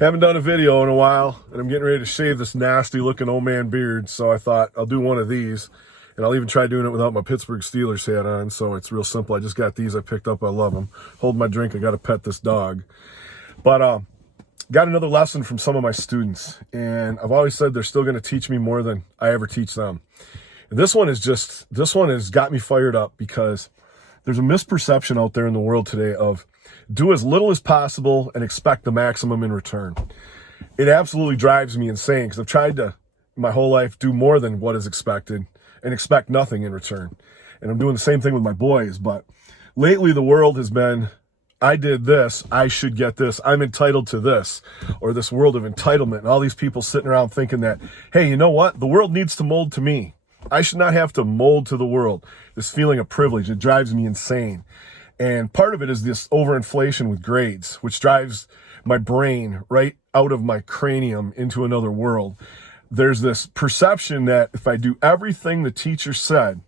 Haven't done a video in a while, and I'm getting ready to shave this nasty looking old man beard, so I thought I'll do one of these, and I'll even try doing it without my Pittsburgh Steelers hat on, so it's real simple. I just got these I picked up. I love them. Hold my drink. I got to pet this dog. But got another lesson from some of my students, and I've always said they're still going to teach me more than I ever teach them. And this one has got me fired up because there's a misperception out there in the world today of do as little as possible and expect the maximum in return. It absolutely drives me insane because I've tried to, my whole life, do more than what is expected and expect nothing in return. And I'm doing the same thing with my boys. But lately the world has been, I did this, I should get this, I'm entitled to this, or this world of entitlement. And all these people sitting around thinking that, hey, you know what? The world needs to mold to me. I should not have to mold to the world. This feeling of privilege, it drives me insane. And part of it is this overinflation with grades, which drives my brain right out of my cranium into another world. There's this perception that if I do everything the teacher said,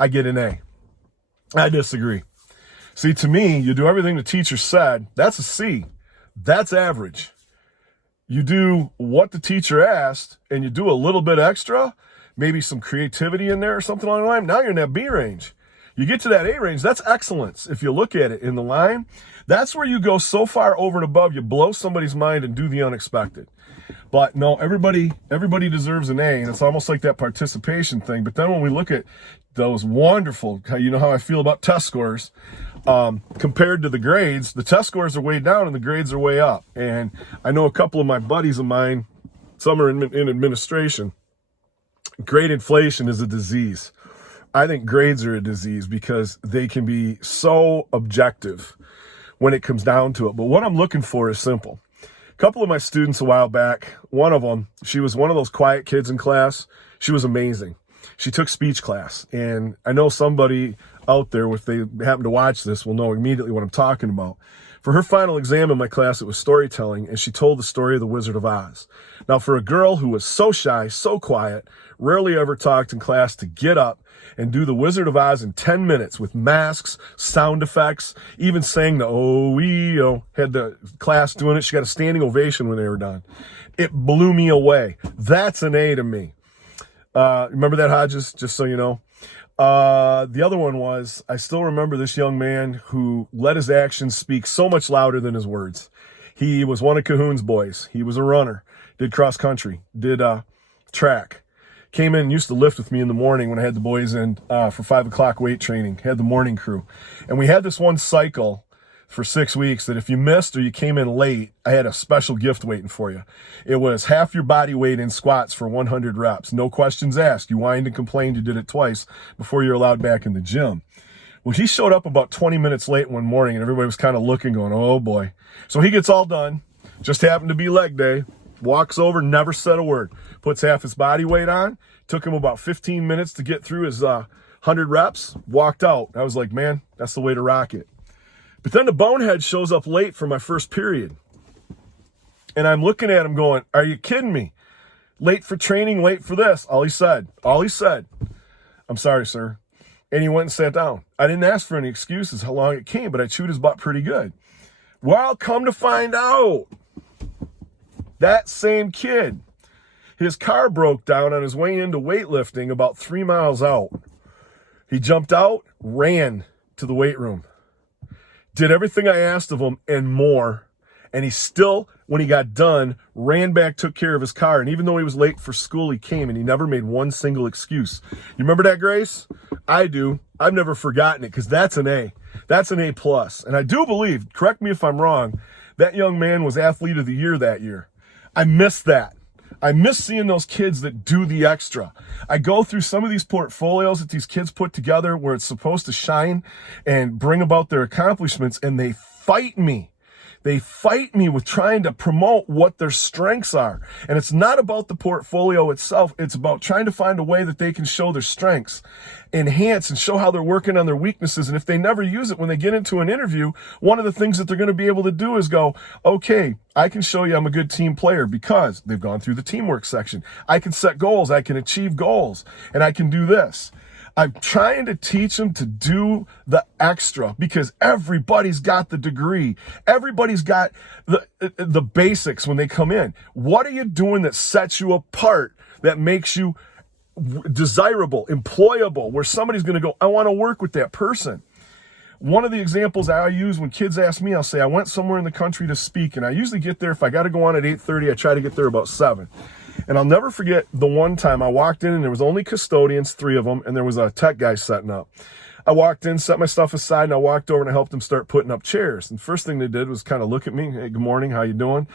I get an A. I disagree. See, to me, you do everything the teacher said, that's a C. That's average. You do what the teacher asked, and you do a little bit extra, maybe some creativity in there or something along the line, now you're in that B range. You get to that A range, that's excellence. If you look at it in the line, that's where you go so far over and above, you blow somebody's mind and do the unexpected. But no, everybody deserves an A, and it's almost like that participation thing. But then when we look at those wonderful, you know how I feel about test scores, compared to the grades, the test scores are way down and the grades are way up. And I know a couple of my buddies of mine, some are in administration. Grade inflation is a disease. I think grades are a disease because they can be so objective when it comes down to it. But what I'm looking for is simple. A couple of my students a while back, one of them, she was one of those quiet kids in class. She was amazing. She took speech class. And I know somebody out there, if they happen to watch this, will know immediately what I'm talking about. For her final exam in my class, it was storytelling, and she told the story of the Wizard of Oz. Now, for a girl who was so shy, so quiet, rarely ever talked in class, to get up and do the Wizard of Oz in 10 minutes with masks, sound effects, even sang the O-E-O, had the class doing it. She got a standing ovation when they were done. It blew me away. That's an A to me. Remember that, Hodges? Just so you know. The other one was, I still remember this young man who let his actions speak so much louder than his words. He was one of Cahoon's boys. He was a runner, did cross country, did track. Came in and used to lift with me in the morning when I had the boys in for 5 o'clock weight training, had the morning crew. And we had this one cycle for 6 weeks that if you missed or you came in late, I had a special gift waiting for you. It was half your body weight in squats for 100 reps. No questions asked. You whined and complained you did it twice before you're allowed back in the gym. Well, he showed up about 20 minutes late one morning and everybody was kind of looking, going, oh boy. So he gets all done. Just happened to be leg day. Walks over, never said a word. Puts half his body weight on. Took him about 15 minutes to get through his 100 reps. Walked out. I was like, man, that's the way to rock it. But then the bonehead shows up late for my first period. And I'm looking at him going, are you kidding me? Late for training, late for this. All he said, I'm sorry, sir. And he went and sat down. I didn't ask for any excuses how long it came, but I chewed his butt pretty good. Well, come to find out, that same kid, his car broke down on his way into weightlifting about 3 miles out. He jumped out, ran to the weight room, did everything I asked of him and more. And he still, when he got done, ran back, took care of his car. And even though he was late for school, he came and he never made one single excuse. You remember that, Grace? I do. I've never forgotten it because that's an A. That's an A plus. And I do believe, correct me if I'm wrong, that young man was Athlete of the Year that year. I miss that. I miss seeing those kids that do the extra. I go through some of these portfolios that these kids put together where it's supposed to shine and bring about their accomplishments, and they fight me. They fight me with trying to promote what their strengths are. And it's not about the portfolio itself. It's about trying to find a way that they can show their strengths, enhance, and show how they're working on their weaknesses. And if they never use it when they get into an interview, one of the things that they're going to be able to do is go, okay, I can show you I'm a good team player because they've gone through the teamwork section. I can set goals. I can achieve goals. And I can do this. I'm trying to teach them to do the extra because everybody's got the degree. Everybody's got the basics when they come in. What are you doing that sets you apart, that makes you desirable, employable, where somebody's going to go, I want to work with that person? One of the examples I use when kids ask me, I'll say, I went somewhere in the country to speak, and I usually get there, if I got to go on at 8:30, I try to get there about 7. And I'll never forget the one time I walked in and there was only custodians, 3 of them, and there was a tech guy setting up. I walked in, set my stuff aside, and I walked over and I helped them start putting up chairs. And the first thing they did was kind of look at me, hey, good morning, how you doing?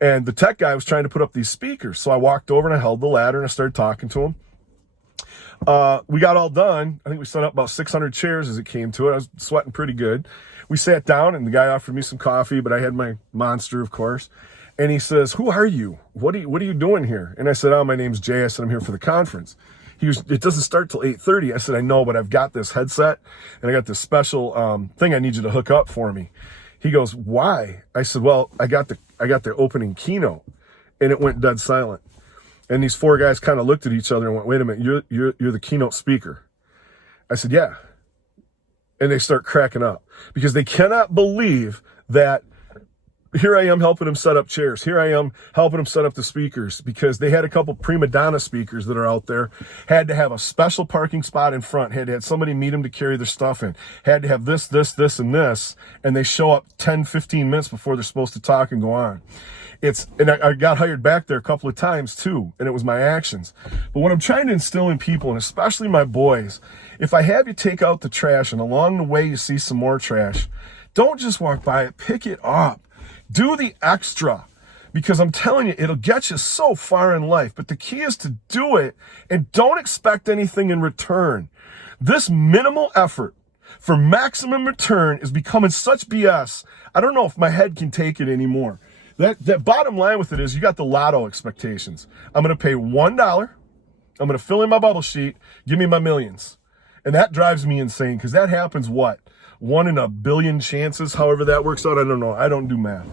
And the tech guy was trying to put up these speakers. So I walked over and I held the ladder and I started talking to him. We got all done. I think we set up about 600 chairs as it came to it. I was sweating pretty good. We sat down and the guy offered me some coffee, but I had my Monster, of course. And he says, who are you? What are you doing here? And I said, oh, my name's Jay. I said, I'm here for the conference. It doesn't start till 8:30. I said, I know, but I've got this headset and I got this special thing I need you to hook up for me. He goes, why? I said, well, I got the opening keynote. And it went dead silent. And these 4 guys kind of looked at each other and went, wait a minute, you're the keynote speaker. I said, yeah. And they start cracking up because they cannot believe that here I am helping them set up chairs. Here I am helping them set up the speakers because they had a couple prima donna speakers that are out there, had to have a special parking spot in front, had to have somebody meet them to carry their stuff in, had to have this, and this, and they show up 10, 15 minutes before they're supposed to talk and go on. And I got hired back there a couple of times too, and it was my actions. But what I'm trying to instill in people, and especially my boys, if I have you take out the trash and along the way you see some more trash, don't just walk by it, pick it up. Do the extra, because I'm telling you, it'll get you so far in life. But the key is to do it and don't expect anything in return. This minimal effort for maximum return is becoming such BS. I don't know if my head can take it anymore. That bottom line with it is you got the lotto expectations. I'm going to pay $1. I'm going to fill in my bubble sheet. Give me my millions. And that drives me insane because that happens, what? 1 in a billion chances, however that works out. I don't know. I don't do math.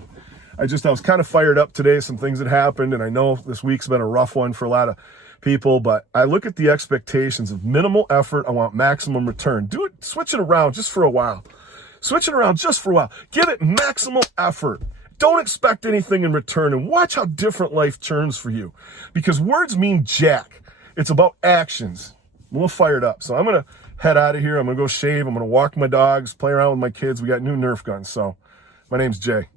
I was kind of fired up today, some things that happened, and I know this week's been a rough one for a lot of people, but I look at the expectations of minimal effort. I want maximum return. Do it, switch it around just for a while. Switch it around just for a while. Give it maximal effort. Don't expect anything in return, and watch how different life turns for you, because words mean jack. It's about actions. I'm a little fired up, so I'm going to head out of here. I'm going to go shave. I'm going to walk my dogs, play around with my kids. We got new Nerf guns, so my name's Jay.